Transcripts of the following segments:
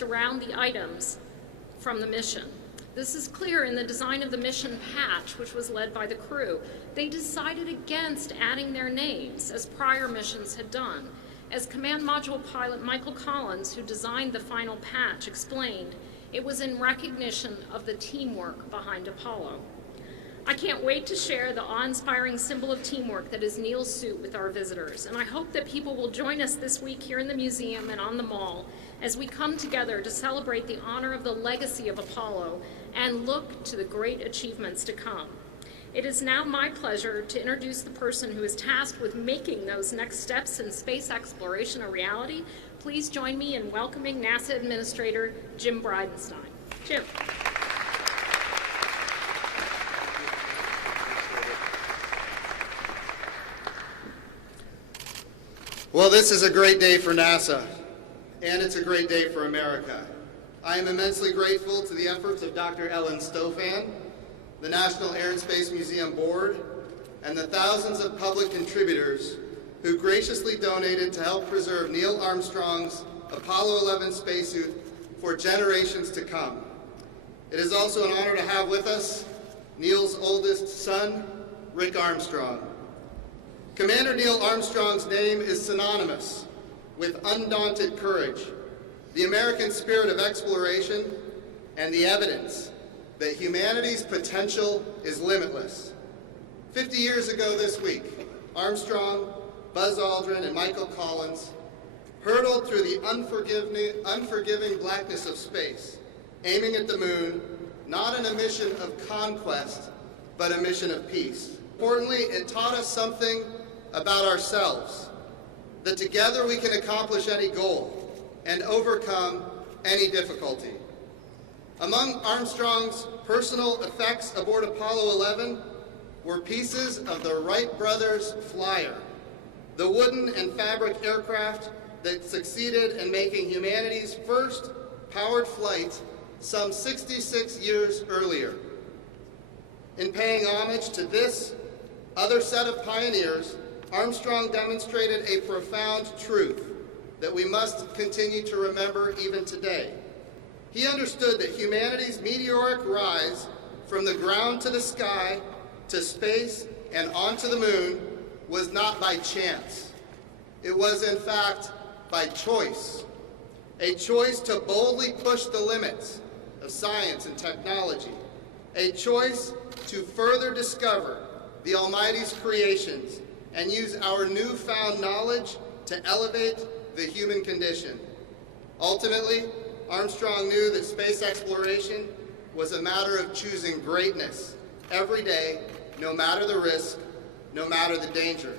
surround the items from the mission. This is clear in the design of the mission patch, which was led by the crew. They decided against adding their names, as prior missions had done. As Command Module pilot Michael Collins, who designed the final patch, explained, it was in recognition of the teamwork behind Apollo. I can't wait to share the awe-inspiring symbol of teamwork that is Neil's suit with our visitors, and I hope that people will join us this week here in the museum and on the mall as we come together to celebrate the honor of the legacy of Apollo and look to the great achievements to come. It is now my pleasure to introduce the person who is tasked with making those next steps in space exploration a reality. Please join me in welcoming NASA Administrator Jim Bridenstine. Jim. Well, this is a great day for NASA, and it's a great day for America. I am immensely grateful to the efforts of Dr. Ellen Stofan, the National Air and Space Museum Board, and the thousands of public contributors who graciously donated to help preserve Neil Armstrong's Apollo 11 spacesuit for generations to come. It is also an honor to have with us Neil's oldest son, Rick Armstrong. Commander Neil Armstrong's name is synonymous with undaunted courage, the American spirit of exploration, and the evidence that humanity's potential is limitless. 50 years ago this week, Armstrong, Buzz Aldrin, and Michael Collins hurtled through the unforgiving blackness of space, aiming at the moon, not in a mission of conquest, but a mission of peace. Importantly, it taught us something about ourselves, that together we can accomplish any goal and overcome any difficulty. Among Armstrong's personal effects aboard Apollo 11 were pieces of the Wright brothers' Flyer, the wooden and fabric aircraft that succeeded in making humanity's first powered flight some 66 years earlier. In paying homage to this other set of pioneers, Armstrong demonstrated a profound truth that we must continue to remember even today. He understood that humanity's meteoric rise from the ground to the sky, to space, and onto the moon was not by chance. It was, in fact, by choice. A choice to boldly push the limits of science and technology. A choice to further discover the Almighty's creations and use our newfound knowledge to elevate the human condition. Ultimately, Armstrong knew that space exploration was a matter of choosing greatness every day, no matter the risk, no matter the danger.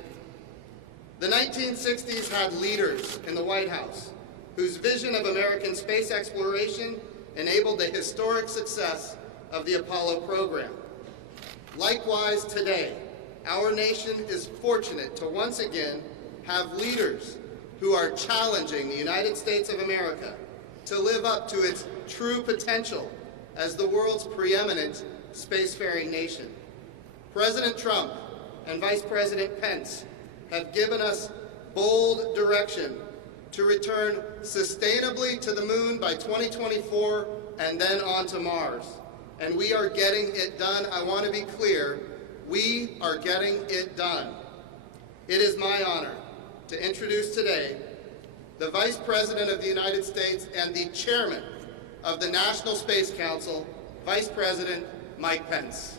The 1960s had leaders in the White House whose vision of American space exploration enabled the historic success of the Apollo program. Likewise, today, our nation is fortunate to once again have leaders who are challenging the United States of America to live up to its true potential as the world's preeminent spacefaring nation. President Trump and Vice President Pence have given us bold direction to return sustainably to the moon by 2024 and then on to Mars. And we are getting it done. I want to be clear, we are getting it done. It is my honor to introduce today the Vice President of the United States and the Chairman of the National Space Council, Vice President Mike Pence.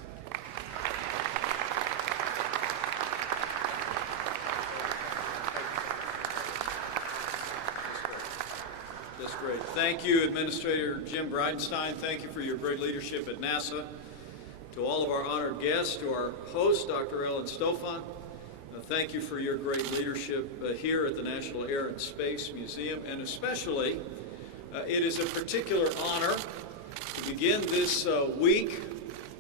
That's great. Thank you, Administrator Jim Bridenstine. Thank you for your great leadership at NASA. To all of our honored guests, to our host, Dr. Ellen Stofan, thank you for your great leadership here at the National Air and Space Museum, and especially, it is a particular honor to begin this week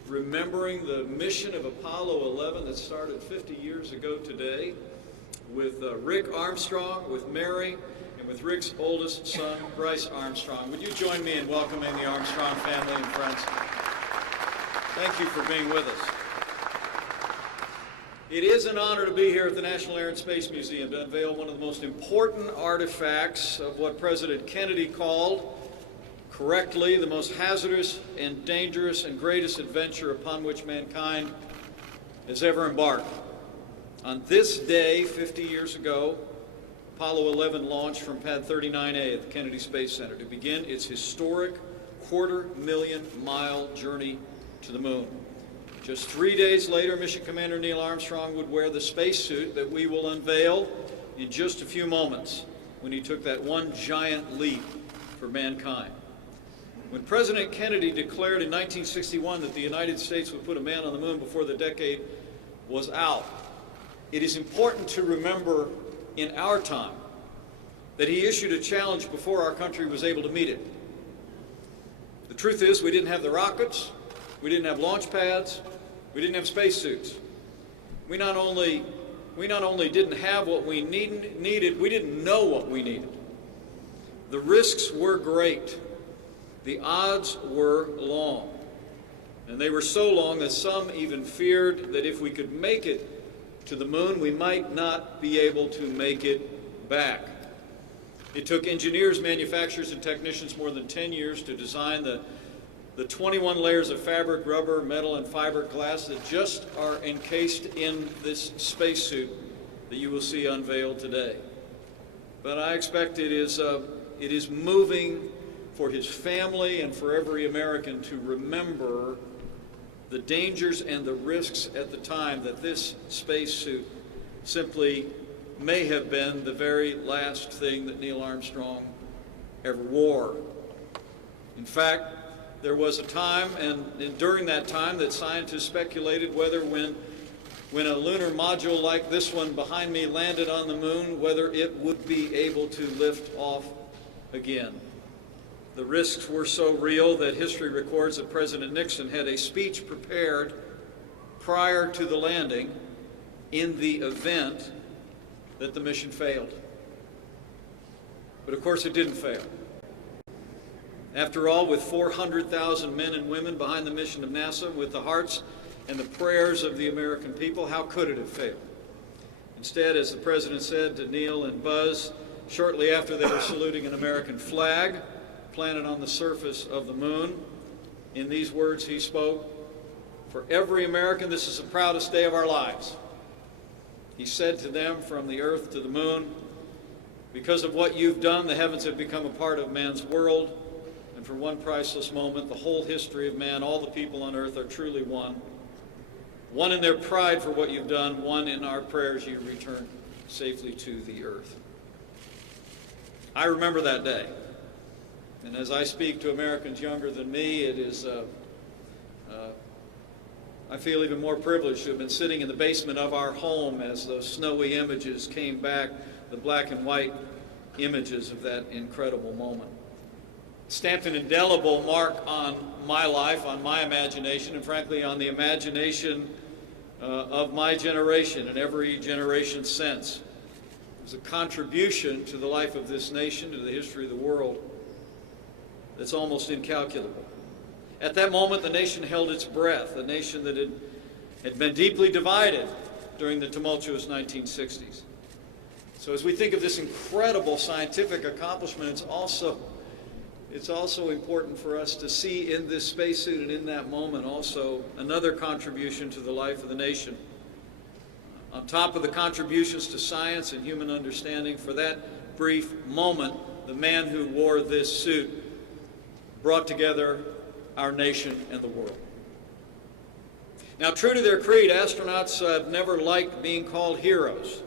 remembering the mission of Apollo 11 that started 50 years ago today with Rick Armstrong, with Mary, and with Rick's oldest son, Bryce Armstrong. Would you join me in welcoming the Armstrong family and friends? Thank you for being with us. It is an honor to be here at the National Air and Space Museum to unveil one of the most important artifacts of what President Kennedy called correctly, the most hazardous and dangerous and greatest adventure upon which mankind has ever embarked. On this day, 50 years ago, Apollo 11 launched from Pad 39A at the Kennedy Space Center to begin its historic quarter-million-mile journey to the moon. Just 3 days later, Mission Commander Neil Armstrong would wear the spacesuit that we will unveil in just a few moments when he took that one giant leap for mankind. When President Kennedy declared in 1961 that the United States would put a man on the moon before the decade was out, it is important to remember in our time that he issued a challenge before our country was able to meet it. The truth is, we didn't have the rockets, we didn't have launch pads, we didn't have spacesuits. We not only didn't have what we needed, we didn't know what we needed. The risks were great. The odds were long. And they were so long that some even feared that if we could make it to the moon, we might not be able to make it back. It took engineers, manufacturers, and technicians more than 10 years to design the 21 layers of fabric, rubber, metal, and fiberglass that just are encased in this spacesuit that you will see unveiled today. But I expect it is moving for his family and for every American to remember the dangers and the risks at the time that this spacesuit simply may have been the very last thing that Neil Armstrong ever wore. In fact, there was a time, and during that time, that scientists speculated whether when a lunar module like this one behind me landed on the moon, whether it would be able to lift off again. The risks were so real that history records that President Nixon had a speech prepared prior to the landing in the event that the mission failed. But of course it didn't fail. After all, with 400,000 men and women behind the mission of NASA, with the hearts and the prayers of the American people, how could it have failed? Instead, as the President said to Neil and Buzz, shortly after they were saluting an American flag planted on the surface of the moon, in these words he spoke, "For every American, this is the proudest day of our lives." He said to them from the earth to the moon, "Because of what you've done, the heavens have become a part of man's world. And for one priceless moment, the whole history of man, all the people on earth are truly one. One in their pride for what you've done, one in our prayers you return safely to the earth." I remember that day. And as I speak to Americans younger than me, it is, I feel even more privileged to have been sitting in the basement of our home as those snowy images came back, the black and white images of that incredible moment. Stamped an indelible mark on my life, on my imagination, and frankly on the imagination of my generation and every generation since. It was a contribution to the life of this nation, to the history of the world, that's almost incalculable. At that moment, the nation held its breath, a nation that had been deeply divided during the tumultuous 1960s. So as we think of this incredible scientific accomplishment, it's also important for us to see in this spacesuit and in that moment also another contribution to the life of the nation. On top of the contributions to science and human understanding, for that brief moment, the man who wore this suit brought together our nation and the world. Now, true to their creed, astronauts have never liked being called heroes.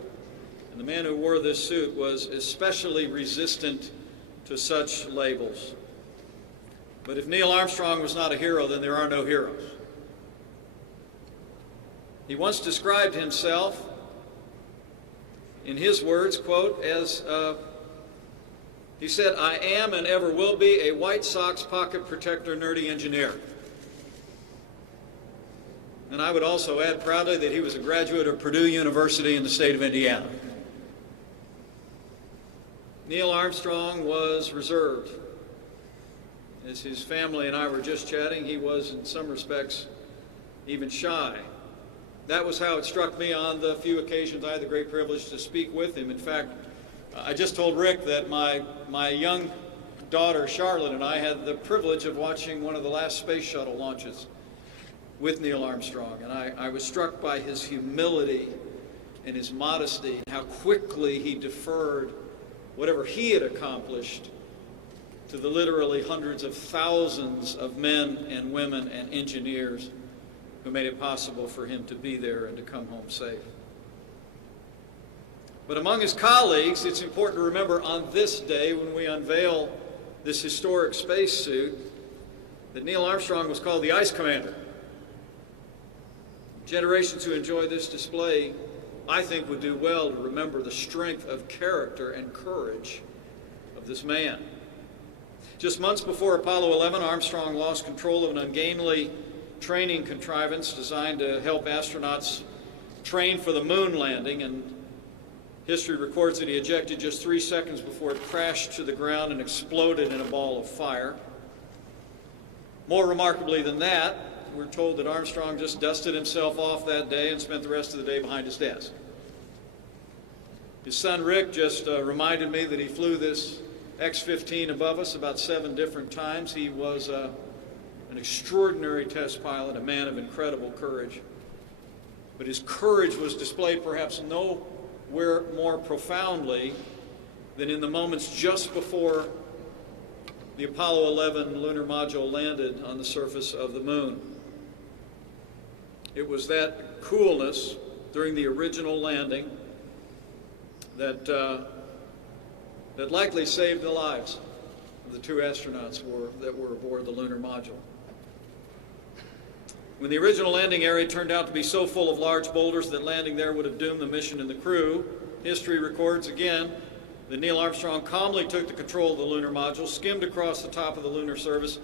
And the man who wore this suit was especially resistant to such labels. But if Neil Armstrong was not a hero, then there are no heroes. He once described himself, in his words, quote, as he said, "I am and ever will be a White Sox pocket protector nerdy engineer." And I would also add proudly that he was a graduate of Purdue University in the state of Indiana. Neil Armstrong was reserved. As his family and I were just chatting, he was in some respects even shy. That was how it struck me on the few occasions I had the great privilege to speak with him. In fact, I just told Rick that my young daughter, Charlotte, and I had the privilege of watching one of the last space shuttle launches with Neil Armstrong, and I was struck by his humility and his modesty, and how quickly he deferred whatever he had accomplished to the literally hundreds of thousands of men and women and engineers who made it possible for him to be there and to come home safe. But among his colleagues, it's important to remember on this day, when we unveil this historic spacesuit, that Neil Armstrong was called the Ice Commander. Generations who enjoy this display, I think, would do well to remember the strength of character and courage of this man. Just months before Apollo 11, Armstrong lost control of an ungainly training contrivance designed to help astronauts train for the moon landing, and history records that he ejected just 3 seconds before it crashed to the ground and exploded in a ball of fire. More remarkably than that, we're told that Armstrong just dusted himself off that day and spent the rest of the day behind his desk. His son Rick just reminded me that he flew this X-15 above us about 7 different times. He was an extraordinary test pilot, a man of incredible courage. But his courage was displayed perhaps nowhere more profoundly than in the moments just before the Apollo 11 lunar module landed on the surface of the moon. It was that coolness during the original landing that likely saved the lives of the 2 astronauts that were aboard the lunar module. When the original landing area turned out to be so full of large boulders that landing there would have doomed the mission and the crew, history records again that Neil Armstrong calmly took the control of the lunar module, skimmed across the top of the lunar surface,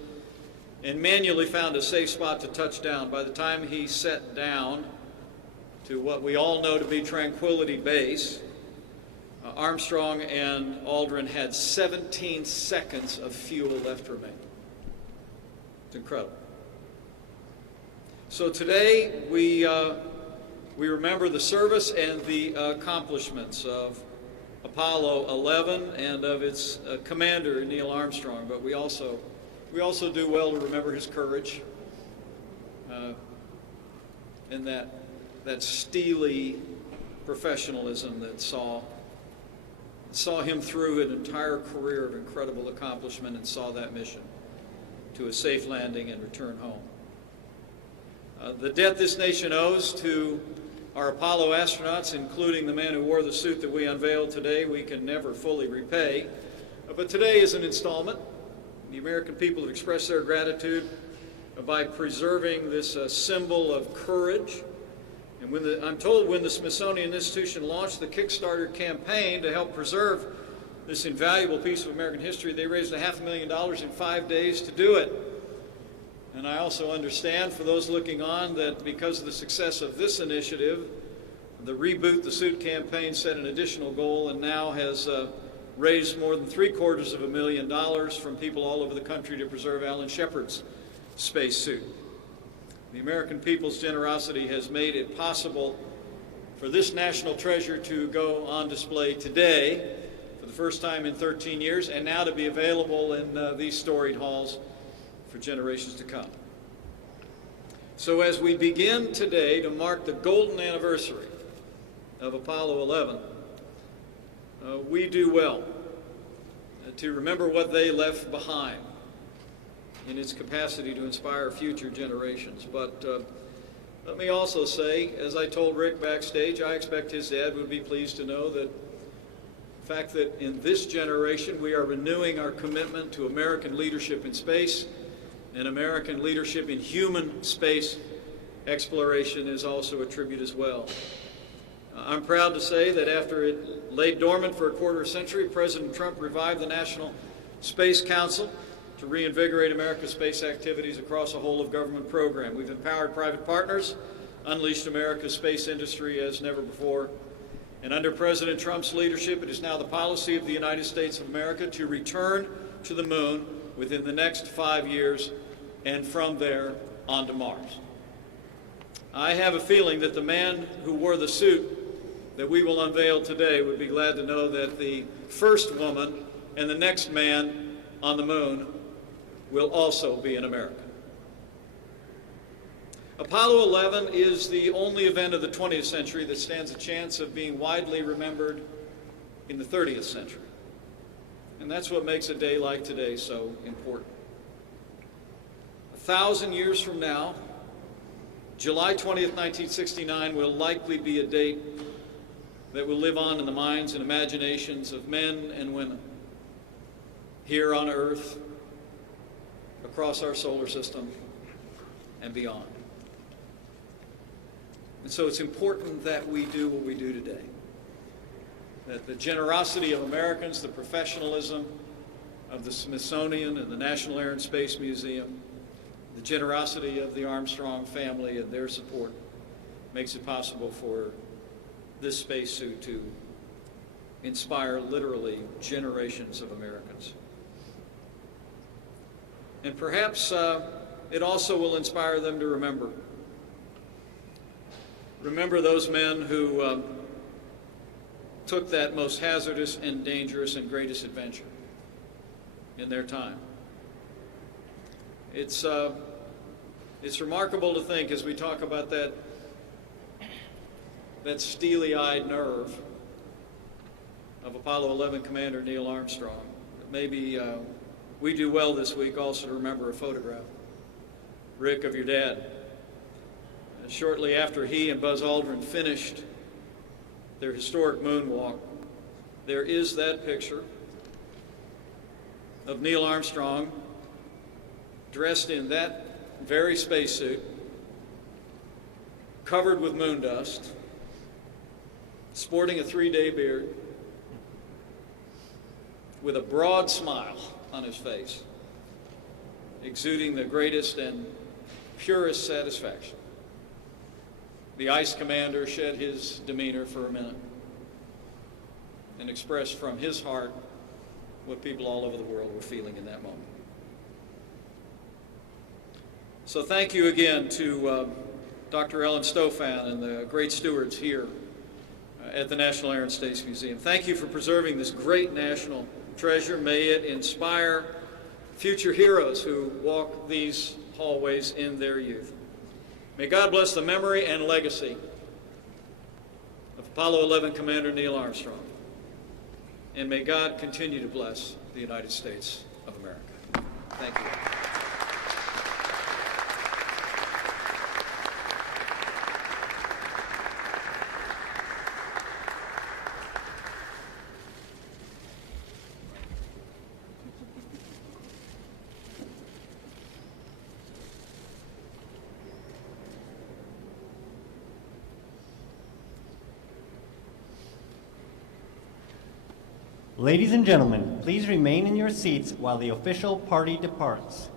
and manually found a safe spot to touch down. By the time he set down to what we all know to be Tranquility Base, Armstrong and Aldrin had 17 seconds of fuel left remaining. It's incredible. So today we remember the service and the accomplishments of Apollo 11 and of its commander, Neil Armstrong, but we also do well to remember his courage and that steely professionalism that saw him through an entire career of incredible accomplishment and saw that mission to a safe landing and return home. The debt this nation owes to our Apollo astronauts, including the man who wore the suit that we unveiled today, we can never fully repay. But today is an installment. The American people have expressed their gratitude by preserving this symbol of courage. And I'm told when the Smithsonian Institution launched the Kickstarter campaign to help preserve this invaluable piece of American history, they raised $500,000 in 5 days to do it. And I also understand, for those looking on, that because of the success of this initiative, the Reboot the Suit campaign set an additional goal and now has raised more than $750,000 from people all over the country to preserve Alan Shepard's spacesuit. The American people's generosity has made it possible for this national treasure to go on display today for the first time in 13 years and now to be available in these storied halls for generations to come. So as we begin today to mark the golden anniversary of Apollo 11, we do well to remember what they left behind in its capacity to inspire future generations. But let me also say, as I told Rick backstage, I expect his dad would be pleased to know that the fact that in this generation we are renewing our commitment to American leadership in space and American leadership in human space exploration is also a tribute as well. I'm proud to say that after it lay dormant for a quarter century, President Trump revived the National Space Council to reinvigorate America's space activities across a whole-of-government program. We've empowered private partners, unleashed America's space industry as never before, and under President Trump's leadership, it is now the policy of the United States of America to return to the moon within the next 5 years and from there on to Mars. I have a feeling that the man who wore the suit that we will unveil today would be glad to know that the first woman and the next man on the moon will also be an American. Apollo 11 is the only event of the 20th century that stands a chance of being widely remembered in the 30th century. And that's what makes a day like today so important. 1,000 years from now, July 20th, 1969 will likely be a date that will live on in the minds and imaginations of men and women here on Earth, across our solar system, and beyond. And so it's important that we do what we do today. That the generosity of Americans, the professionalism of the Smithsonian and the National Air and Space Museum, the generosity of the Armstrong family and their support makes it possible for this spacesuit to inspire literally generations of Americans. And perhaps it also will inspire them to remember those men who took that most hazardous and dangerous and greatest adventure in their time. It's remarkable to think, as we talk about that steely-eyed nerve of Apollo 11 Commander Neil Armstrong, that maybe we do well this week also to remember a photograph, Rick, of your dad. Shortly after he and Buzz Aldrin finished their historic moonwalk, there is that picture of Neil Armstrong dressed in that very spacesuit, covered with moon dust, sporting a 3-day beard, with a broad smile on his face, exuding the greatest and purest satisfaction. The ice commander shed his demeanor for a minute and expressed from his heart what people all over the world were feeling in that moment. So thank you again to Dr. Ellen Stofan and the great stewards here at the National Air and Space Museum. Thank you for preserving this great national treasure. May it inspire future heroes who walk these hallways in their youth. May God bless the memory and legacy of Apollo 11 Commander Neil Armstrong. And may God continue to bless the United States of America. Thank you. Ladies and gentlemen, please remain in your seats while the official party departs.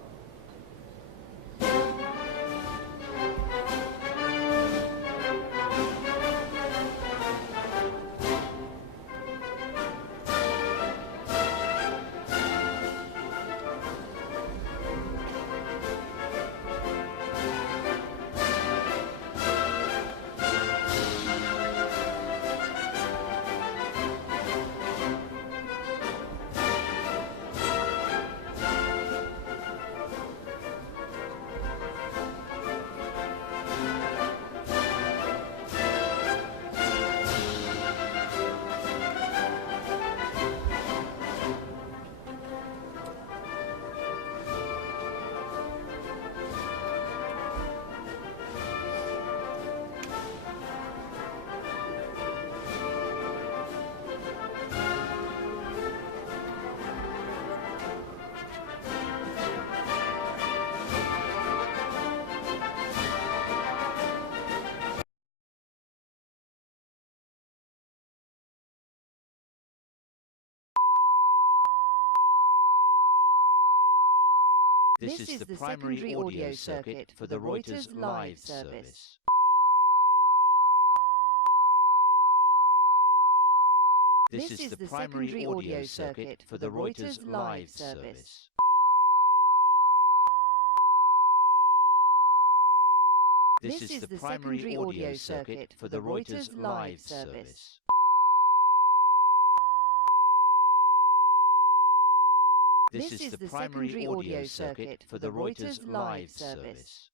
This is the primary audio circuit for the Reuters live service. This is the primary audio circuit for the Reuters live service. This is the primary audio circuit for the Reuters live service. This is the primary audio circuit for the Reuters live service.